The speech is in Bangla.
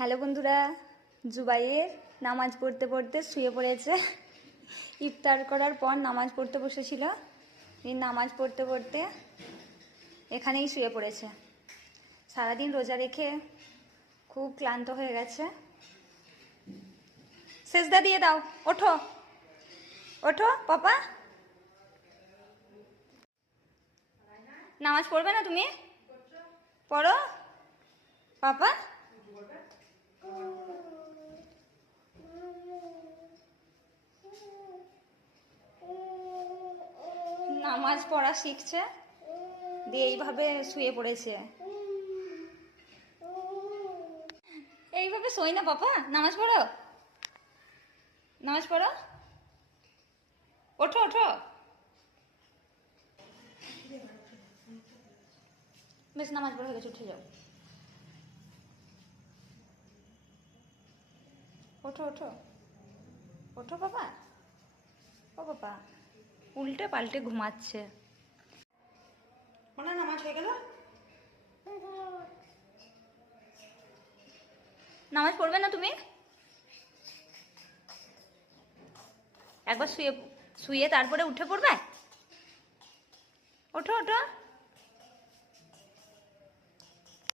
হ্যালো বন্ধুরা, জুবাইয়ের নামাজ পড়তে পড়তে শুয়ে পড়েছে। ইফতার করার পর নামাজ পড়তে বসেছিল, এই নামাজ পড়তে পড়তে এখানেই শুয়ে পড়েছে। সারাদিন রোজা রেখে খুব ক্লান্ত হয়ে গেছে। সেজদা দিয়ে দাও, ওঠো ওঠো পাপা। নামাজ পড়বে না তুমি? পড়ো পাপা। নামাজ পড়া শিখছে, দিয়ে এইভাবে শুয়ে পড়েছে। এইভাবে শোয় না পাপা, নামাজ পড়ো, নামাজ পড়ো, ওঠো ওঠো। বেশ, নামাজ পড়া হয়ে গেছে, উঠে যাও, ওঠো ওঠো ওঠো পাপা। ও পাপা উল্টে পাল্টে ঘুমাচ্ছে। ওনার নামাজ হয়ে গেল। নামাজ পড়বে না তুমি? একবার শুয়ে শুয়ে তারপরে উঠে পড়বে। ওঠো ওঠো।